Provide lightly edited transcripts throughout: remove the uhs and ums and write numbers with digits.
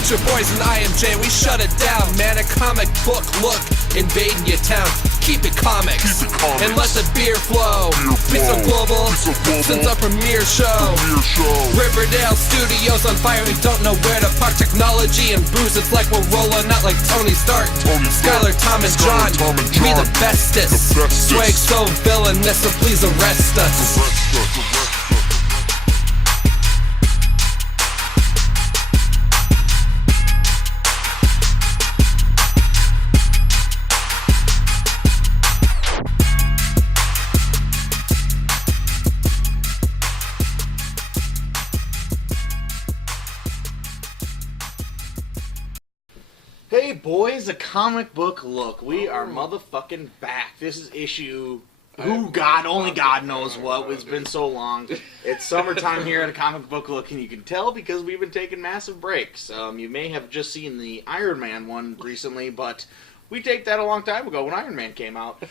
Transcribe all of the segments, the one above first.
It's your boys in IMJ, we shut it down, man. A comic book look invading your town. Keep it comics, and let the beer flow. Be so global, since our premiere show. Riverdale Studios on fire, we don't know where to park. Technology and booze, it's like we're rolling out like Tony Stark. Skylar, Tom, and John, we the bestest. Swag so villainous, so please arrest us. Hey boys, a comic book look. We are motherfucking back. This is issue, only God knows what. It's been so long. It's summertime here at a comic book look, and you can tell because we've been taking massive breaks. You may have just seen the Iron Man one recently, but we taped that a long time ago when Iron Man came out.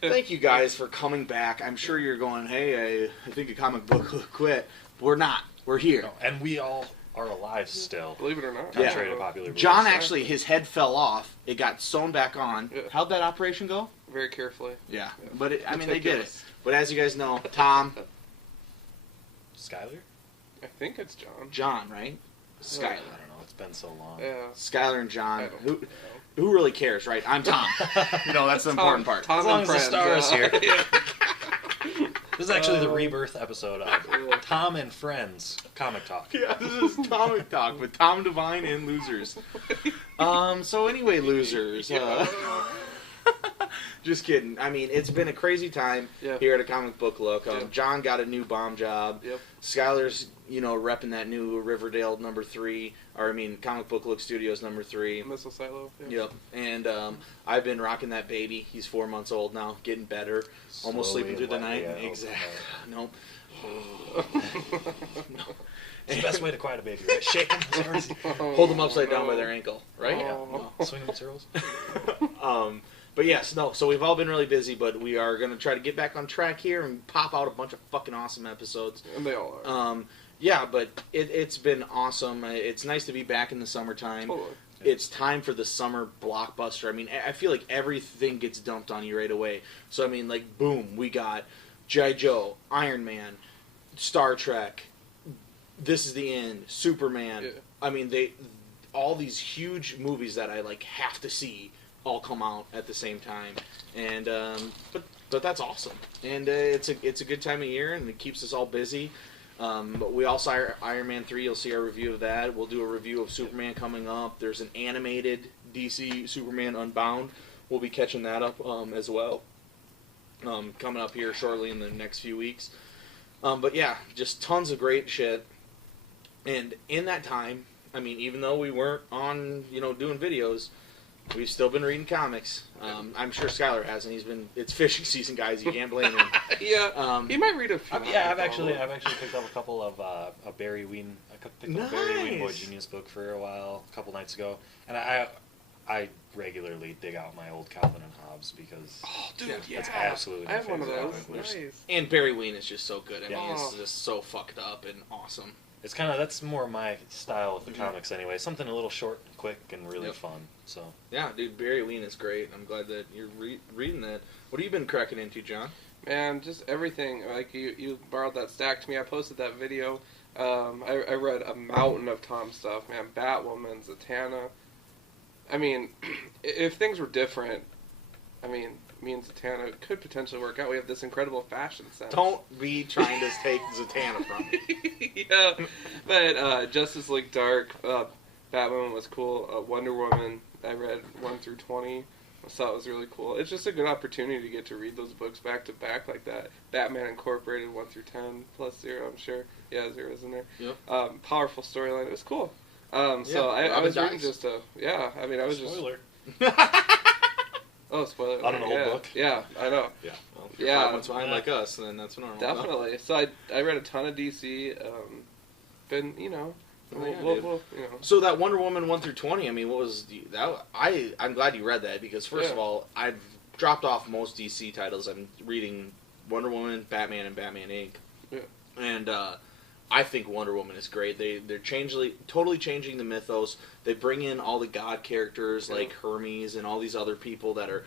Thank you guys for coming back. I'm sure you're going, hey, I think a comic book look quit. We're not. We're here. No, and we all are alive still. Believe it or not. Contrary to popular belief. John actually, his head fell off. It got sewn back on. Yeah. How'd that operation go? Very carefully. Yeah. But they did it. Meticulous. But as you guys know, Tom, Skylar? I think it's John. John, right? Skylar. I don't know. It's been so long. Yeah. Skylar and I John. don't Who know. who really cares, right? I'm Tom. That's the important part. Tom As long and as the friends, star is yeah. here. This is actually the rebirth episode of Tom and Friends Comic Talk. Yeah, this is Comic Talk with Tom Devine and losers. So anyway, losers. Just kidding. I mean, it's been a crazy time here at a comic book look. John got a new bomb job. Yep. Skylar's, repping that new Riverdale Comic Book Look Studios #3. Missile Silo. Yeah. Yep. And I've been rocking that baby. He's 4 months old now, getting better. Almost Slowly sleeping through the and night. lightly, I hope. Exactly. Nope. It's the best way to quiet a baby, right? Shake them. Hold them upside down by their ankle, right? Oh. Swing them circles. But yes, no, so we've all been really busy, but we are going to try to get back on track here and pop out a bunch of fucking awesome episodes. And they all are. Yeah, but it's been awesome. It's nice to be back in the summertime. Totally. It's time for the summer blockbuster. I mean, I feel like everything gets dumped on you right away. So, I mean, like, boom, we got G.I. Joe, Iron Man, Star Trek, This Is the End, Superman. Yeah. I mean, all these huge movies that I, have to see all come out at the same time. And, but that's awesome. And it's a good time of year, and it keeps us all busy. But we also Iron Man 3. You'll see our review of that. We'll do a review of Superman coming up. There's an animated DC Superman Unbound. We'll be catching that up as well. Coming up here shortly in the next few weeks. But yeah, just tons of great shit. And in that time, I mean, even though we weren't on, doing videos, we've still been reading comics. I'm sure Skylar hasn't. It's fishing season, guys. You can't blame him. Yeah. He might read a few. I've actually picked up a couple of a Barry Ween. I picked up a Barry Ween Boy Nice. Genius book for a while, a couple nights ago, and I regularly dig out my old Calvin and Hobbes because Dude, that's absolutely I my have one of favorite those. comic book. Nice. And Barry Ween is just so good. I mean, it's Oh. just so fucked up and awesome. It's that's more my style with the comics anyway. Something a little short, quick, and really fun. So Yeah, dude, Barry Ween is great. I'm glad that you're reading that. What have you been cracking into, John? Man, just everything. Like, you borrowed that stack to me. I posted that video. I read a mountain of Tom stuff, man. Batwoman, Zatanna. I mean, if things were different, me and Zatanna could potentially work out. We have this incredible fashion sense. Don't be trying to take Zatanna from me. Yeah, but Justice League Dark, Batwoman was cool. Wonder Woman, I read 1 through 20. I thought it was really cool. It's just a good opportunity to get to read those books back to back like that. Batman Incorporated 1 through 10 plus 0, I'm sure. Yeah, 0's in there. Yep. Powerful storyline. It was cool. Yeah, So I Robin was reading dies. just a I was spoiler. Oh, spoiler! On an old yeah. book? Yeah, I know. Yeah. Well, if you're Yeah. 5 months behind like us, then that's normal. Definitely. So I read a ton of DC. Been we'll. So that Wonder Woman 1 through 20. I mean, what was that? I'm glad you read that because first of all, I've dropped off most DC titles. I'm reading Wonder Woman, Batman, and Batman Inc. Yeah. And I think Wonder Woman is great. They're totally changing the mythos. They bring in all the god characters like Hermes and all these other people that are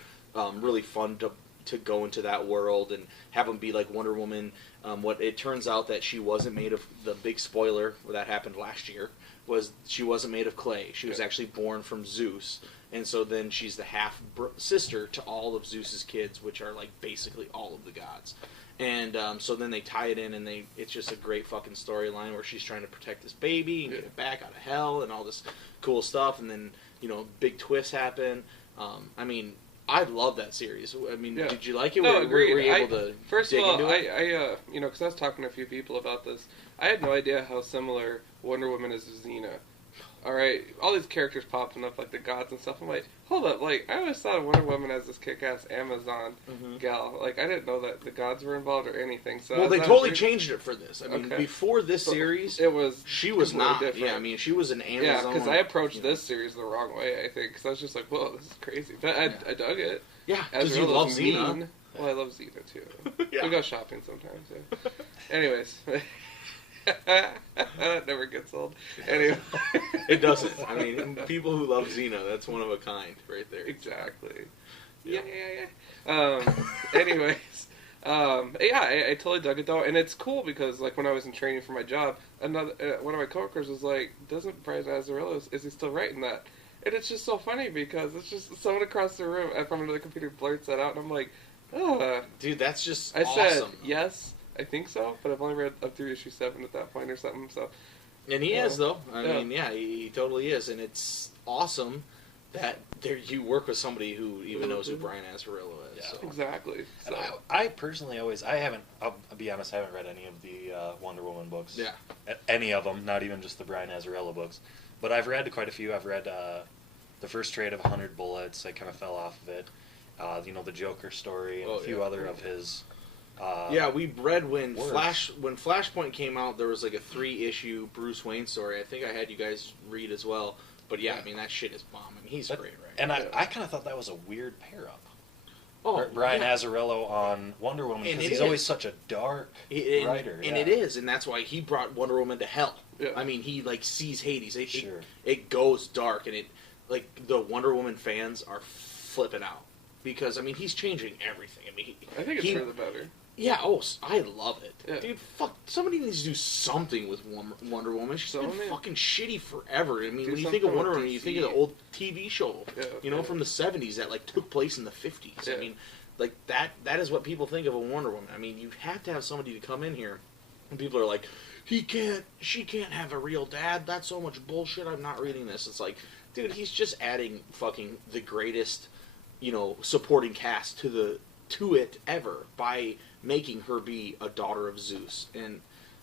really fun to go into that world and have them be like Wonder Woman. What it turns out that she wasn't made of, the big spoiler that happened last year was she wasn't made of clay. She was actually born from Zeus, and so then she's the half sister to all of Zeus's kids, which are like basically all of the gods. And so then they tie it in, and it's just a great fucking storyline where she's trying to protect this baby and get it back out of hell and all this cool stuff. And then, big twists happen. I mean, I love that series. I mean, did you like it? No, agreed. Were you able to first dig of all, into it? because I was talking to a few people about this, I had no idea how similar Wonder Woman is to Xena. All right, all these characters popping up like the gods and stuff. I'm like, hold up, like I always thought of Wonder Woman as this kick-ass Amazon gal. Like I didn't know that the gods were involved or anything. So well, they totally changed it for this. I mean, before this series, she was not. different. Yeah, I mean, she was an Amazon. Yeah, because I approached this series the wrong way. I think because I was just like, whoa, this is crazy. But I dug it. Yeah, because you love Xena. Well, I love Xena too. Yeah. We go shopping sometimes. Yeah. Anyways. That never gets old. Anyway. It doesn't. I mean, people who love Xena, that's one of a kind right there. Exactly. Yeah. Anyways. I totally dug it though, and it's cool because like when I was in training for my job, another one of my coworkers was like, "Doesn't Brian Azzarello, is he still writing that?" And it's just so funny because it's just someone across the room from another computer blurts that out, and I'm like, dude, that's just I awesome. said yes. I think so, but I've only read up through issue 7 at that point or something. So, and he is though. I mean, he totally is, and it's awesome that you work with somebody who even knows who Brian Azzarello is. Yeah. So. Exactly. So. And I personally I haven't. I'll be honest, I haven't read any of the Wonder Woman books. Yeah. Any of them, not even just the Brian Azzarello books, but I've read quite a few. I've read the first trade of 100 Bullets. I kind of fell off of it. The Joker story and a few other of his. We read when works. Flashpoint came out, there was like a 3-issue Bruce Wayne story. I think I had you guys read as well. But yeah, I mean that shit is bomb. I mean he's great, right? And I kind of thought that was a weird pair up. Oh, Brian Azzarello on Wonder Woman because he's always such a dark writer. And it is, and that's why he brought Wonder Woman to hell. Yeah. I mean, he like sees Hades. Sure. It goes dark, and it like the Wonder Woman fans are flipping out because I mean he's changing everything. I mean, I think it's for the better. Yeah, I love it. Yeah. Dude, somebody needs to do something with Wonder Woman. She's been fucking shitty forever. I mean, when you think of Wonder Woman, you think of the old TV show, from the 70s that, like, took place in the 50s. Yeah. I mean, like, that is what people think of a Wonder Woman. I mean, you have to have somebody to come in here, and people are like, she can't have a real dad. That's so much bullshit. I'm not reading this. It's like, dude, he's just adding fucking the greatest, supporting cast to it ever by making her be a daughter of Zeus. And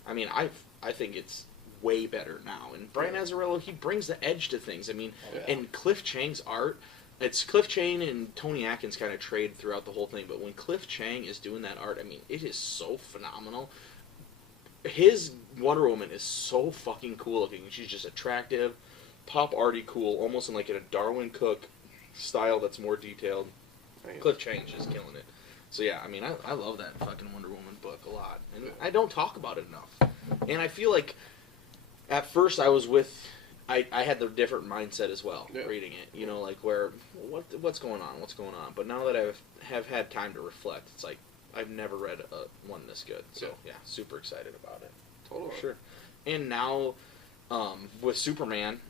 I mean I think it's way better now. And Brian Azzarello, he brings the edge to things. I mean, and Cliff Chang's art, it's Cliff Chang and Tony Atkins kind of trade throughout the whole thing, but when Cliff Chang is doing that art, I mean, it is so phenomenal. His Wonder Woman is so fucking cool looking. She's just attractive, pop arty cool, almost in like in a Darwin Cook style that's more detailed. Cliff Chang's just killing it. So yeah, I mean, I love that fucking Wonder Woman book a lot, and I don't talk about it enough. And I feel like at first I had the different mindset as well, reading it. Like what's going on, But now that I have had time to reflect, it's like I've never read one this good. So yeah, super excited about it. Totally. For sure. And now with Superman,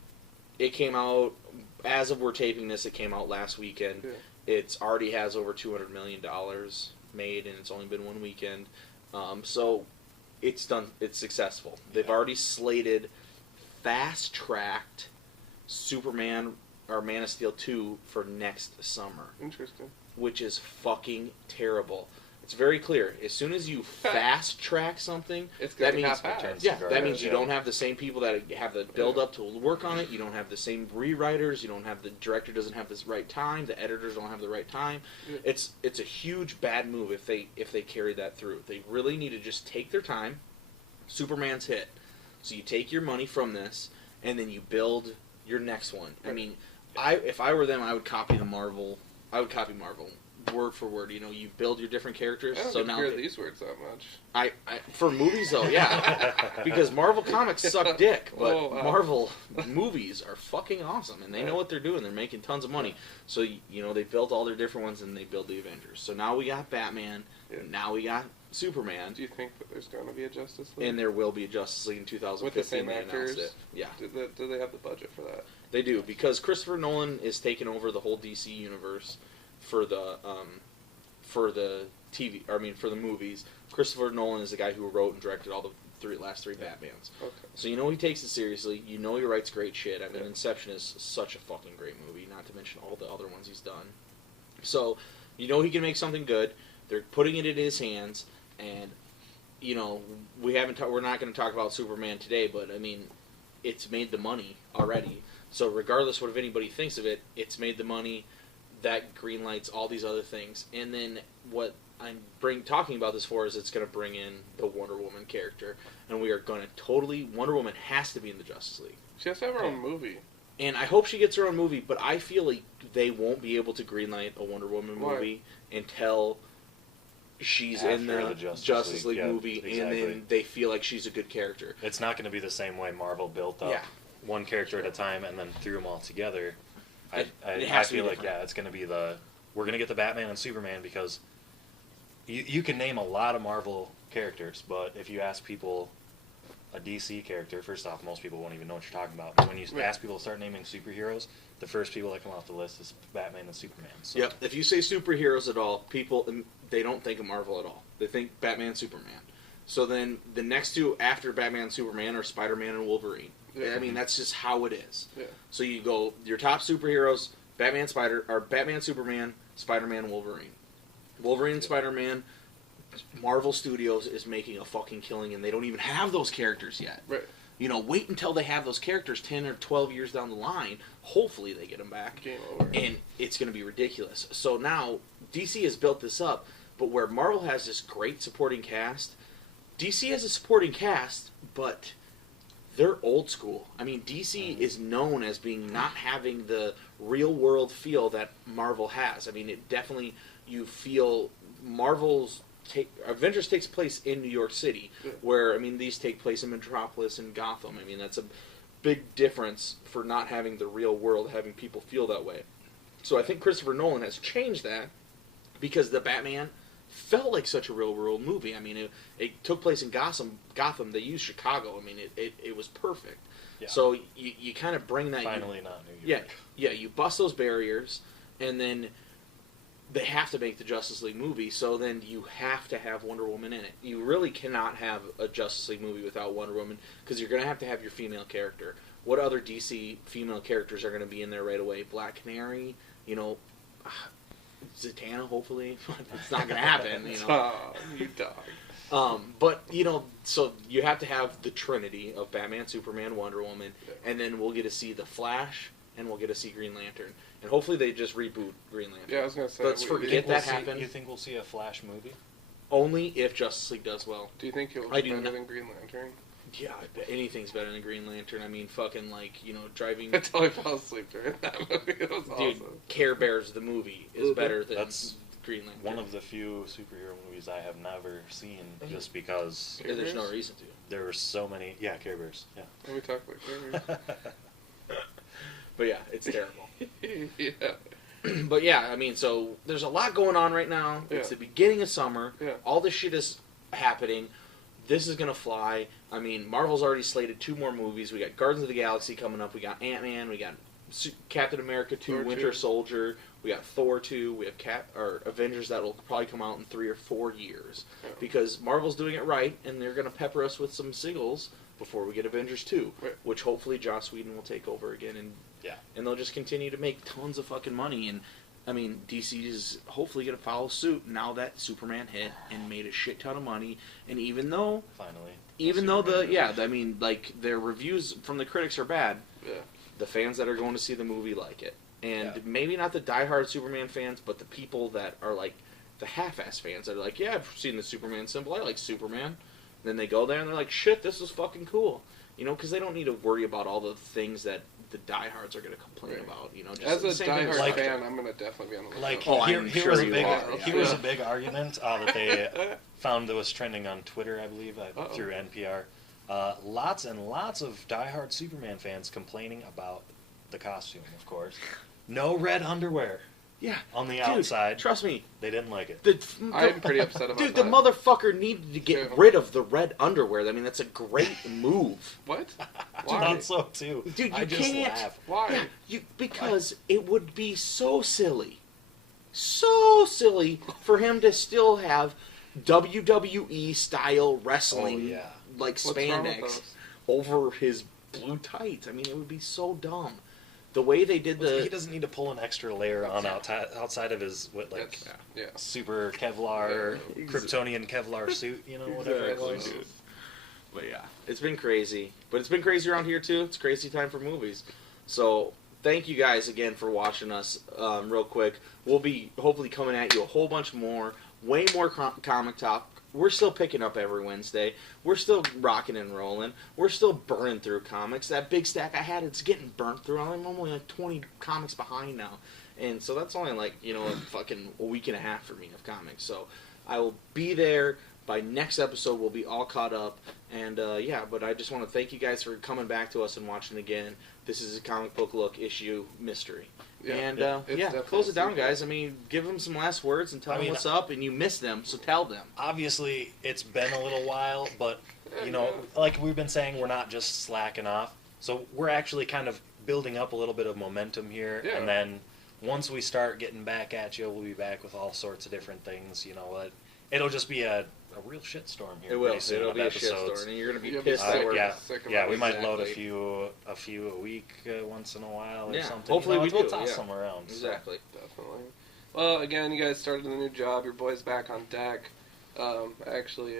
it came out as of we're taping this. It came out last weekend. Yeah. It's already has over $200 million made, and it's only been one weekend. So it's done. It's successful. They've already slated fast-tracked Superman or Man of Steel 2 for next summer. Interesting. Which is fucking terrible. It's very clear. As soon as you fast-track something, that means you don't have the same people that have the build-up to work on it. You don't have the same rewriters. You don't have the director doesn't have this right time. The editors don't have the right time. Yeah. It's a huge bad move if they carry that through. They really need to just take their time. Superman's hit, so you take your money from this and then you build your next one. I mean, if I were them, I would copy Marvel word for word. You know, you build your different characters. I don't so even now hear these words that much. I for movies though, yeah, because Marvel comics suck dick, but Oh, wow. Marvel movies are fucking awesome, and they know what they're doing. They're making tons of money. So you know they built all their different ones, and they build the Avengers. So now we got Batman. Yeah. Now we got Superman. Do you think that there's going to be a Justice League? And there will be a Justice League in 2015. With the same they announced actors? it. Yeah, Do they have the budget for that? they do, because Christopher Nolan is taking over the whole DC universe for the TV. I mean, for the movies. Christopher Nolan is the guy who wrote and directed all the last three Batmans. Okay. So you know he takes it seriously. You know he writes great shit. I mean, Yeah. Inception is such a fucking great movie. Not to mention all the other ones he's done. So you know he can make something good. They're putting it in his hands, and you know we're not going to talk about Superman today, but I mean, it's made the money already. So regardless what if anybody thinks of it, it's made the money. That greenlights all these other things, and then what I'm talking about this for is it's going to bring in the Wonder Woman character, and we are going to Wonder Woman has to be in the Justice League, She has to have her own movie. and I hope she gets her own movie. But I feel like they won't be able to greenlight a Wonder Woman Why? movie until she's in After the the Justice League yeah, movie, exactly. and then they feel like she's a good character. It's not going to be the same way Marvel built up Yeah. one character at a time and then threw them all together. It I has to be feel like, different. yeah, it's going to be we're going to get the Batman and Superman because you can name a lot of Marvel characters, but if you ask people a DC character, first off, most people won't even know what you're talking about. But when you Right. ask people to start naming superheroes, the first people that come off the list is Batman and Superman. So Yep. If you say superheroes at all, people they don't think of Marvel at all. They think Batman, Superman. So then the next two after Batman and Superman are Spider-Man and Wolverine. Yeah. I mean that's just how it is. Yeah. So you go your top superheroes: Batman, Superman, Spider-Man, Wolverine. Wolverine and Spider-Man. Marvel Studios is making a fucking killing, and they don't even have those characters yet. Right. You know, wait until they have those characters 10 or 12 years down the line. Hopefully they get them back. Game over. And it's going to be ridiculous. So now, DC has built this up, but where Marvel has this great supporting cast, DC has a supporting cast, but they're old school. I mean, DC is known as being not having the real world feel that Marvel has. I mean, it definitely, you feel Avengers takes place in New York City, where, I mean, these take place in Metropolis and Gotham. I mean, that's a big difference for not having the real world, having people feel that way. So I think Christopher Nolan has changed that, because the Batman felt like such a real world movie. I mean, it took place in Gotham. They used Chicago. I mean, it was perfect. Yeah. So you kind of bring that... finally not New York. Yeah, you bust those barriers, and then they have to make the Justice League movie, so then you have to have Wonder Woman in it. You really cannot have a Justice League movie without Wonder Woman, because you're going to have your female character. What other DC female characters are going to be in there right away? Black Canary, you know, Zatanna, hopefully. It's not going to happen, you know. Oh, you dog. But, you know, so you have to have the trinity of Batman, Superman, Wonder Woman, and then we'll get to see The Flash, and we'll get to see Green Lantern. And hopefully they just reboot Green Lantern. Yeah, I was going to say. Let's You forget think that we'll happened. You think we'll see a Flash movie? Only if Justice League does well. Do you think it I looks do better not- than Green Lantern? Yeah, I bet anything's better than Green Lantern. I mean, fucking, like, you know, driving... I totally fell asleep during that movie. It was Dude, awesome. Care Bears, the movie, is better than That's Green Lantern. One of the few superhero movies I have never seen, just because Yeah, there's no Bears? reason to. there were so many. Yeah, Care Bears. Yeah. Let me talk about Care But yeah, it's terrible. Bears. Yeah. But yeah, I mean, so there's a lot going on right now. It's Yeah. the beginning of summer. Yeah. All this shit is happening. This is going to fly. I mean, Marvel's already slated 2 more movies. We got Guardians of the Galaxy coming up. We got Ant-Man. We got Captain America 2, Thor Winter 2. Soldier. We got Thor 2. We have Avengers that will probably come out in 3 or 4 years. Yeah. Because Marvel's doing it right, and they're going to pepper us with some singles before we get Avengers 2. Right. Which hopefully Joss Whedon will take over again, and they'll just continue to make tons of fucking money. And I mean, DC is hopefully going to follow suit now that Superman hit and made a shit ton of money. And even though I mean, like, their reviews from the critics are bad, Yeah. the fans that are going to see the movie like it. And Yeah. maybe not the diehard Superman fans, but the people that are like the half-ass fans that are like, yeah, I've seen the Superman symbol, I like Superman. Then they go there and they're like, shit, this is fucking cool. You know, because they don't need to worry about all the things that the diehards are going to complain about. You know, just As the a same thing with diehard Like- Spectre. fan, I'm gonna definitely be on the lookout. Like Oh, here, I'm here sure was a you big are. here was a big argument that they found that was trending on Twitter, I believe, Uh-oh. through NPR. Lots and lots of diehard Superman fans complaining about the costume, of course. No red underwear Yeah, on the dude, outside. trust me. They didn't like it. I'm pretty upset about Dude, that. the motherfucker needed to get Too. rid of the red underwear. I mean, that's a great move. What? I Why? thought so too. Dude, I you just can't. laugh. Why? Because it would be so silly for him to still have WWE style wrestling, Oh, yeah. like What's wrong with spandex, those? over his blue tights. I mean, it would be so dumb. The way they did He the doesn't need to pull an extra layer on outside of his like That's, yeah. super Kevlar, Yeah. Kryptonian Kevlar suit, whatever it Exactly, was. dude. But yeah, it's been crazy. But it's been crazy around here too. It's crazy time for movies. So thank you guys again for watching us. Real quick, we'll be hopefully coming at you a whole bunch more, way more comic talk. We're still picking up every Wednesday. We're still rocking and rolling. We're still burning through comics. That big stack I had, it's getting burnt through. I'm only like 20 comics behind now. And so that's only like, a week and a half for me of comics. So I will be there. By next episode, we'll be all caught up. And but I just want to thank you guys for coming back to us and watching again. This is a comic book look issue mystery. Yeah, And it's definitely close it down, super. guys. I mean, give them some last words and tell I them mean, what's up. And you miss them, so tell them. Obviously, it's been a little while, but like we've been saying, we're not just slacking off. So we're actually kind of building up a little bit of momentum here, Yeah. and then once we start getting back at you, we'll be back with all sorts of different things. It'll just be a real shitstorm here. It will. Pretty soon It'll of be a episodes. shitstore, and you're gonna be You'll be pissed sick. that we're. Yeah, Sick of yeah, it, we might load a exactly. few a week once in a while or Yeah, something. hopefully we we'll do, toss yeah. them around. so. Exactly. Definitely. Well, again, you guys started a new job. Your boy's back on deck. I actually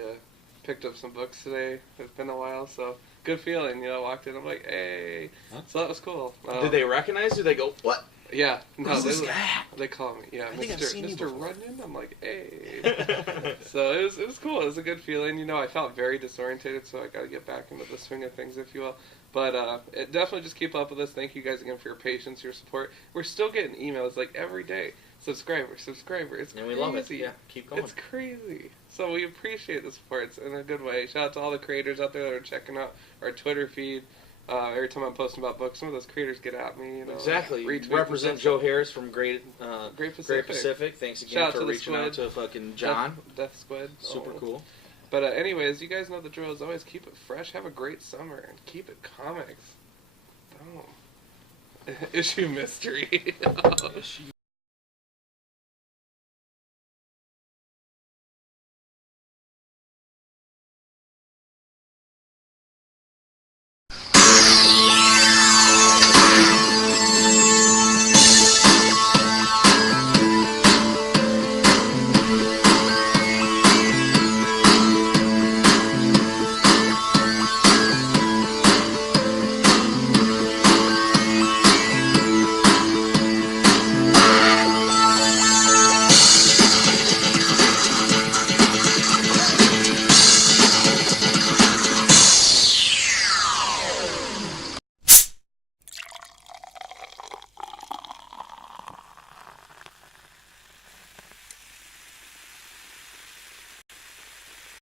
picked up some books today. It's been a while, so good feeling. Walked in, I'm like, hey. Huh? So that was cool. Did they recognize you? They go, what? Yeah. No, Who's this they, guy? they call me. Yeah, I think I've seen you Mr. before. Runyon. I'm like, hey. So it was cool. It was a good feeling. I felt very disorientated, so I got to get back into the swing of things, if you will. But it definitely just keep up with us. Thank you guys again for your patience, your support. We're still getting emails like every day. Subscriber. It's And crazy. we love it. Yeah, keep going. It's crazy. So we appreciate the support. It's in a good way. Shout out to all the creators out there that are checking out our Twitter feed. Every time I'm posting about books, some of those creators get at me. Exactly. retweet Represent and Joe stuff. Harris from Great Pacific. Pacific. Thanks again Shout out for to the reaching out squid. to fucking John. Death Squid. Super Oh. cool. But anyways, you guys know the drill. As always, keep it fresh. Have a great summer. And keep it comics. Boom. Issue mystery.